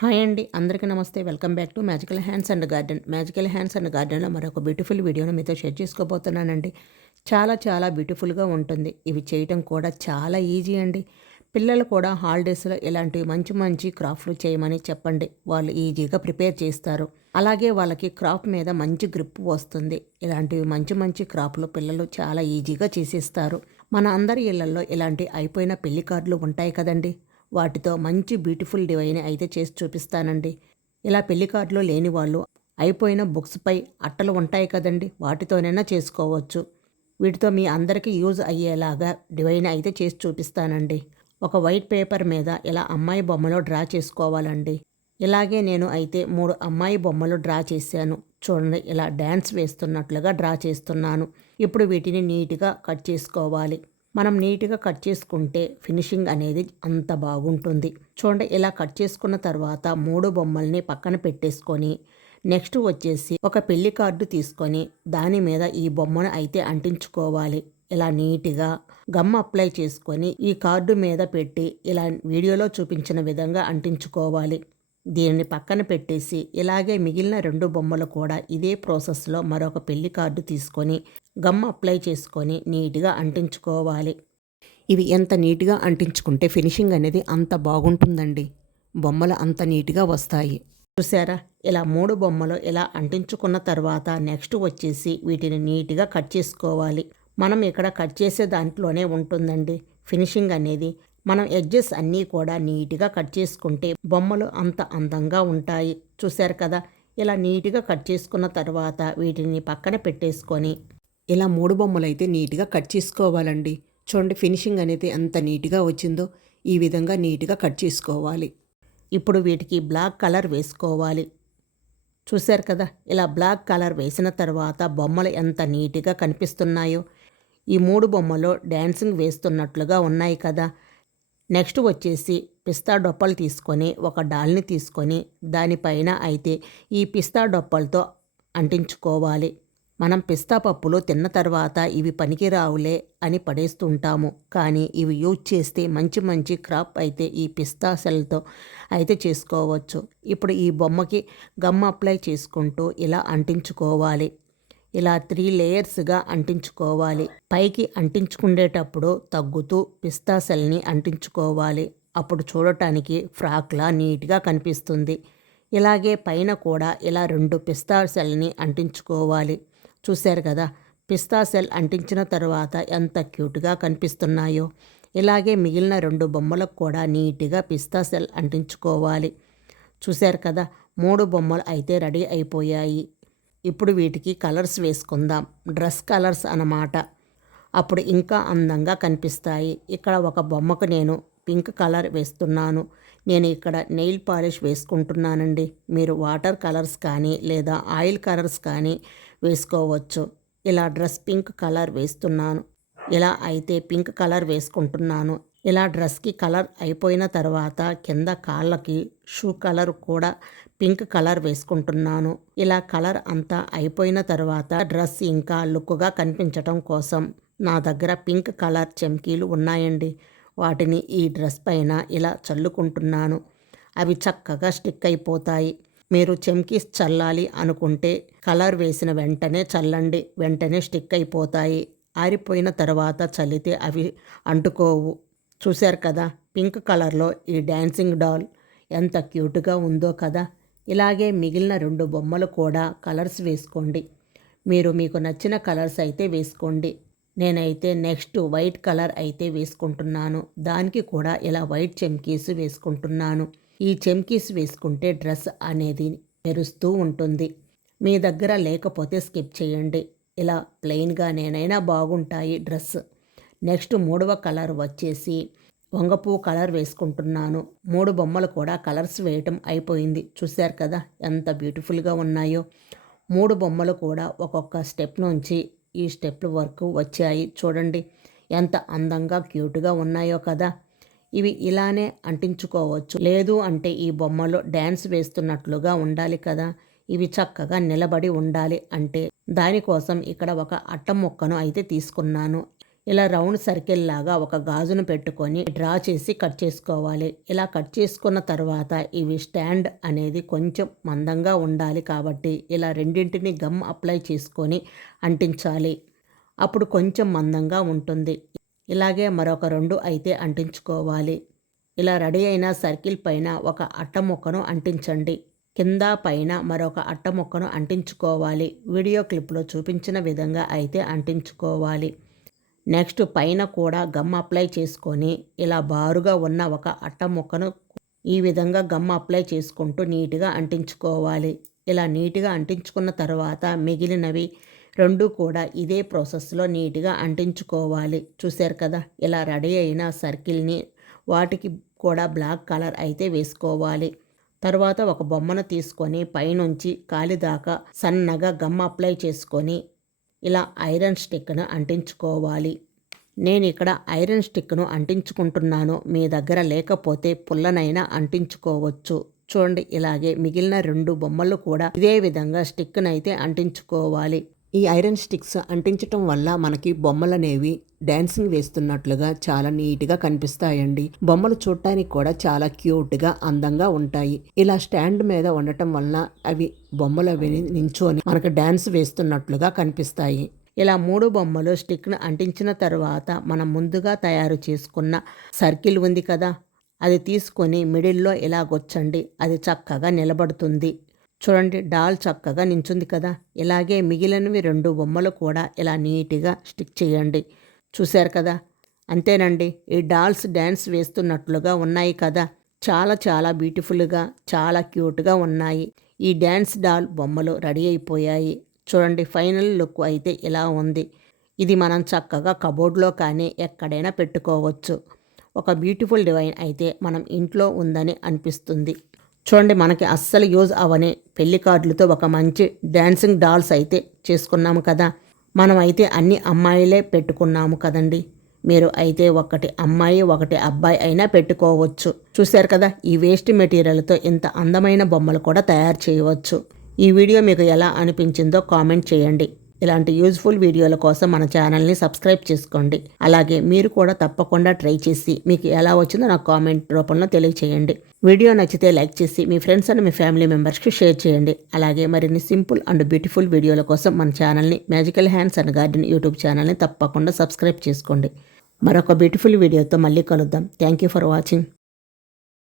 Hi అండి. అందరికీ నమస్తే. Welcome back to magical hands and garden. Magical hands and గార్డెన్లో మరొక బ్యూటిఫుల్ వీడియోని మీతో షేర్ చేసుకోబోతున్నానండి. చాలా చాలా బ్యూటిఫుల్గా ఉంటుంది. ఇవి చేయటం కూడా చాలా ఈజీ అండి. పిల్లలు కూడా హాలిడేస్లో ఇలాంటివి మంచి మంచి క్రాఫ్ట్లు చేయమని చెప్పండి. వాళ్ళు ఈజీగా ప్రిపేర్ చేస్తారు. అలాగే వాళ్ళకి క్రాఫ్ట్ మీద మంచి గ్రిప్ వస్తుంది. ఇలాంటివి మంచి మంచి క్రాఫ్ట్లు పిల్లలు చాలా ఈజీగా చేసేస్తారు. మన అందరి ఇళ్ళలో ఇలాంటి అయిపోయిన పెళ్ళి కార్డులు ఉంటాయి కదండి. వాటితో మంచి బ్యూటిఫుల్ డివైన్ అయితే చేసి చూపిస్తానండి. ఇలా పెళ్ళి కార్డులో లేని వాళ్ళు అయిపోయిన బుక్స్పై అట్టలు ఉంటాయి కదండి వాటితోనైనా చేసుకోవచ్చు. వీటితో మీ అందరికీ యూజ్ అయ్యేలాగా డివైన్ అయితే చేసి చూపిస్తానండి. ఒక వైట్ పేపర్ మీద ఇలా అమ్మాయి బొమ్మలో డ్రా చేసుకోవాలండి. ఇలాగే నేను అయితే మూడు అమ్మాయి బొమ్మలు డ్రా చేశాను. చూడండి ఇలా డ్యాన్స్ వేస్తున్నట్లుగా డ్రా చేస్తున్నాను. ఇప్పుడు వీటిని నీట్గా కట్ చేసుకోవాలి. మనం నీట్గా కట్ చేసుకుంటే ఫినిషింగ్ అనేది అంత బాగుంటుంది. చూడండి ఇలా కట్ చేసుకున్న తర్వాత మూడు బొమ్మల్ని పక్కన పెట్టేసుకొని నెక్స్ట్ వచ్చేసి ఒక పెళ్ళి కార్డు తీసుకొని దాని మీద ఈ బొమ్మను అయితే అంటించుకోవాలి. ఇలా నీట్గా గమ్ అప్లై చేసుకొని ఈ కార్డు మీద పెట్టి ఇలా వీడియోలో చూపించిన విధంగా అంటించుకోవాలి. దీనిని పక్కన పెట్టేసి ఇలాగే మిగిలిన రెండు బొమ్మలు కూడా ఇదే ప్రాసెస్లో మరొక పెళ్ళి కార్డు తీసుకొని గమ్ అప్లై చేసుకొని నీట్గా అంటించుకోవాలి. ఇవి ఎంత నీట్గా అంటించుకుంటే ఫినిషింగ్ అనేది అంత బాగుంటుందండి. బొమ్మలు అంత నీట్గా వస్తాయి. చూసారా? ఇలా మూడు బొమ్మలు ఇలా అంటించుకున్న తర్వాత నెక్స్ట్ వచ్చేసి వీటిని నీట్గా కట్ చేసుకోవాలి. మనం ఇక్కడ కట్ చేసే దాంట్లోనే ఉంటుందండి. ఫినిషింగ్ అనేది మనం ఎడ్జెస్ అన్నీ కూడా నీట్గా కట్ చేసుకుంటే బొమ్మలు అంత అందంగా ఉంటాయి. చూశారు కదా? ఇలా నీట్గా కట్ చేసుకున్న తర్వాత వీటిని పక్కన పెట్టేసుకొని ఇలా మూడు బొమ్మలు అయితే నీట్గా కట్ చేసుకోవాలండి. చూడండి ఫినిషింగ్ అనేది ఎంత నీట్గా వచ్చిందో ఈ విధంగా నీట్గా కట్ చేసుకోవాలి. ఇప్పుడు వీటికి బ్లాక్ కలర్ వేసుకోవాలి. చూశారు కదా? ఇలా బ్లాక్ కలర్ వేసిన తర్వాత బొమ్మలు ఎంత నీట్గా కనిపిస్తున్నాయో. ఈ మూడు బొమ్మలు డ్యాన్సింగ్ వేస్తున్నట్లుగా ఉన్నాయి కదా? నెక్స్ట్ వచ్చేసి పిస్తా డొప్పలు తీసుకొని ఒక డాల్ని తీసుకొని దానిపైన అయితే ఈ పిస్తా డొప్పలతో అంటించుకోవాలి. మనం పిస్తా పప్పులు తిన్న తర్వాత ఇవి పనికిరావులే అని పడేస్తుంటాము. కానీ ఇవి యూజ్ చేస్తే మంచి మంచి క్రాప్ అయితే ఈ పిస్తా సెల్తో అయితే చేసుకోవచ్చు. ఇప్పుడు ఈ బొమ్మకి గమ్ అప్లై చేసుకుంటూ ఇలా అంటించుకోవాలి. ఇలా త్రీ లేయర్స్గా అంటించుకోవాలి. పైకి అంటించుకునేటప్పుడు తగ్గుతూ పిస్తా సెల్ని అంటించుకోవాలి. అప్పుడు చూడటానికి ఫ్రాక్లా నీట్గా కనిపిస్తుంది. ఇలాగే పైన కూడా ఇలా రెండు పిస్తా సెల్ని అంటించుకోవాలి. చూశారు కదా? పిస్తా సెల్ అంటించిన తర్వాత ఎంత క్యూట్గా కనిపిస్తున్నాయో. ఇలాగే మిగిలిన రెండు బొమ్మలకు కూడా నీట్గా పిస్తా సెల్ అంటించుకోవాలి. చూశారు కదా? మూడు బొమ్మలు అయితే రెడీ అయిపోయాయి. ఇప్పుడు వీటికి కలర్స్ వేసుకుందాం. డ్రెస్ కలర్స్ అన్నమాట. అప్పుడు ఇంకా అందంగా కనిపిస్తాయి. ఇక్కడ ఒక బొమ్మకు నేను పింక్ కలర్ వేస్తున్నాను. నేను ఇక్కడ నెయిల్ పాలిష్ వేసుకుంటున్నానండి. మీరు వాటర్ కలర్స్ కానీ లేదా ఆయిల్ కలర్స్ కానీ వేసుకోవచ్చు. ఇలా డ్రెస్ పింక్ కలర్ వేస్తున్నాను. ఇలా అయితే పింక్ కలర్ వేసుకుంటున్నాను. ఇలా డ్రెస్కి కలర్ అయిపోయిన తర్వాత కింద కాళ్ళకి షూ కలర్ కూడా పింక్ కలర్ వేసుకుంటున్నాను. ఇలా కలర్ అంతా అయిపోయిన తర్వాత డ్రెస్ ఇంకా లుక్గా కనిపించటం కోసం నా దగ్గర పింక్ కలర్ చెమ్కీలు ఉన్నాయండి. వాటిని ఈ డ్రెస్ పైన ఇలా చల్లుకుంటున్నాను. అవి చక్కగా స్టిక్ అయిపోతాయి. మీరు చెమ్కీస్ చల్లాలి అనుకుంటే కలర్ వేసిన వెంటనే చల్లండి. వెంటనే స్టిక్ అయిపోతాయి. ఆరిపోయిన తర్వాత చల్లితే అవి అంటుకోవు. చూశారు కదా పింక్ కలర్లో ఈ డ్యాన్సింగ్ డాల్ ఎంత క్యూట్గా ఉందో కదా. ఇలాగే మిగిలిన రెండు బొమ్మలు కూడా కలర్స్ వేసుకోండి. మీరు మీకు నచ్చిన కలర్స్ అయితే వేసుకోండి. నేనైతే నెక్స్ట్ వైట్ కలర్ అయితే వేసుకుంటున్నాను. దానికి కూడా ఇలా వైట్ చెమ్కీస్ వేసుకుంటున్నాను. ఈ చెమ్కీస్ వేసుకుంటే డ్రెస్ అనేది మెరుస్తూ ఉంటుంది. మీ దగ్గర లేకపోతే స్కిప్ చేయండి. ఇలా ప్లెయిన్గా నేనైనా బాగుంటాయి డ్రెస్. నెక్స్ట్ మూడవ కలర్ వచ్చేసి వంగపూ కలర్ వేసుకుంటున్నాను. మూడు బొమ్మలు కూడా కలర్స్ వేయటం అయిపోయింది. చూశారు కదా ఎంత బ్యూటిఫుల్గా ఉన్నాయో. మూడు బొమ్మలు కూడా ఒక్కొక్క స్టెప్ నుంచి ఈ స్టెప్ల వరకు వచ్చాయి. చూడండి ఎంత అందంగా క్యూట్గా ఉన్నాయో కదా. ఇవి ఇలానే అంటించుకోవచ్చు. లేదు అంటే ఈ బొమ్మలు డ్యాన్స్ వేస్తున్నట్లుగా ఉండాలి కదా. ఇవి చక్కగా నిలబడి ఉండాలి అంటే దానికోసం ఇక్కడ ఒక అట్ట మొక్కను అయితే తీసుకున్నాను. ఇలా రౌండ్ సర్కిల్ లాగా ఒక గాజును పెట్టుకొని డ్రా చేసి కట్ చేసుకోవాలి. ఇలా కట్ చేసుకున్న తర్వాత ఇవి స్టాండ్ అనేది కొంచెం మందంగా ఉండాలి కాబట్టి ఇలా రెండింటిని గమ్ అప్లై చేసుకొని అంటించాలి. అప్పుడు కొంచెం మందంగా ఉంటుంది. ఇలాగే మరొక రెండు అయితే అంటించుకోవాలి. ఇలా రెడీ అయిన సర్కిల్ పైన ఒక అట్ట ముక్కను అంటించండి. కింద పైన మరొక అట్ట ముక్కను అంటించుకోవాలి. వీడియో క్లిప్లో చూపించిన విధంగా అయితే అంటించుకోవాలి. నెక్స్ట్ పైన కూడా గమ్ అప్లై చేసుకొని ఇలా బారుగా ఉన్న ఒక అట్ట ముక్కను ఈ విధంగా గమ్ అప్లై చేసుకుంటూ నీట్గా అంటించుకోవాలి. ఇలా నీట్గా అంటించుకున్న తర్వాత మిగిలినవి రెండు కూడా ఇదే ప్రాసెస్లో నీట్గా అంటించుకోవాలి. చూశారు కదా ఇలా రెడీ అయిన సర్కిల్ని వాటికి కూడా బ్లాక్ కలర్ అయితే వేసుకోవాలి. తర్వాత ఒక బొమ్మను తీసుకొని పైనుంచి కాలి దాకా సన్నగా గమ్ అప్లై చేసుకొని ఇలా ఐరన్ స్టిక్ను అంటించుకోవాలి. నేను ఇక్కడ ఐరన్ స్టిక్ను అంటించుకుంటున్నాను. మీ దగ్గర లేకపోతే పుల్లనైనా అంటించుకోవచ్చు. చూడండి ఇలాగే మిగిలిన రెండు బొమ్మలు కూడా ఇదే విధంగా స్టిక్నైతే అంటించుకోవాలి. ఈ ఐరన్ స్టిక్స్ అంటించటం వల్ల మనకి బొమ్మలు అనేవి డాన్సింగ్ వేస్తున్నట్లుగా చాలా నీట్గా కనిపిస్తాయండి. బొమ్మలు చూడటానికి కూడా చాలా క్యూట్గా అందంగా ఉంటాయి. ఇలా స్టాండ్ మీద ఉండటం వలన అవి బొమ్మలు అవి నించొని మనకు డాన్స్ వేస్తున్నట్లుగా కనిపిస్తాయి. ఇలా మూడు బొమ్మలు స్టిక్ను అంటించిన తర్వాత మనం ముందుగా తయారు చేసుకున్న సర్కిల్ ఉంది కదా అది తీసుకొని మిడిల్లో ఇలా గొచ్చండి అది చక్కగా నిలబడుతుంది. చూడండి డాల్ చక్కగా నించుంది కదా. ఇలాగే మిగిలినవి రెండు బొమ్మలు కూడా ఇలా నీట్గా స్టిక్ చేయండి. చూశారు కదా? అంతేనండి ఈ డాల్స్ డ్యాన్స్ వేస్తున్నట్లుగా ఉన్నాయి కదా. చాలా చాలా బ్యూటిఫుల్గా చాలా క్యూట్గా ఉన్నాయి. ఈ డ్యాన్స్ డాల్ బొమ్మలు రెడీ అయిపోయాయి. చూడండి ఫైనల్ లుక్ అయితే ఇలా ఉంది. ఇది మనం చక్కగా కబోర్డ్లో కానీ ఎక్కడైనా పెట్టుకోవచ్చు. ఒక బ్యూటిఫుల్ డివైన్ అయితే మనం ఇంట్లో ఉందని అనిపిస్తుంది. చూడండి మనకి అస్సలు యూజ్ అవని పెళ్ళి కార్డులతో ఒక మంచి డ్యాన్సింగ్ డాల్స్ అయితే చేసుకున్నాము కదా. మనం అయితే అన్ని అమ్మాయిలే పెట్టుకున్నాము కదండి. మీరు అయితే ఒకటి అమ్మాయి ఒకటి అబ్బాయి అయినా పెట్టుకోవచ్చు. చూశారు కదా ఈ వేస్ట్ మెటీరియల్తో ఇంత అందమైన బొమ్మలు కూడా తయారు చేయవచ్చు. ఈ వీడియో మీకు ఎలా అనిపించిందో కామెంట్ చేయండి. ఇలాంటి యూజ్ఫుల్ వీడియోల కోసం మన ఛానల్ని సబ్స్క్రైబ్ చేసుకోండి. అలాగే మీరు కూడా తప్పకుండా ట్రై చేసి మీకు ఎలా వచ్చిందో నాకు కామెంట్ రూపంలో తెలియచేయండి. వీడియో నచ్చితే లైక్ చేసి మీ ఫ్రెండ్స్ అండ్ మీ ఫ్యామిలీ మెంబర్స్కి షేర్ చేయండి. అలాగే మరిన్ని సింపుల్ అండ్ బ్యూటిఫుల్ వీడియోల కోసం మన ఛానల్ని magical hands and garden YouTube ఛానల్ని తప్పకుండా సబ్స్క్రైబ్ చేసుకోండి. మరొక బ్యూటిఫుల్ వీడియోతో మళ్ళీ కలుద్దాం. Thank you for watching.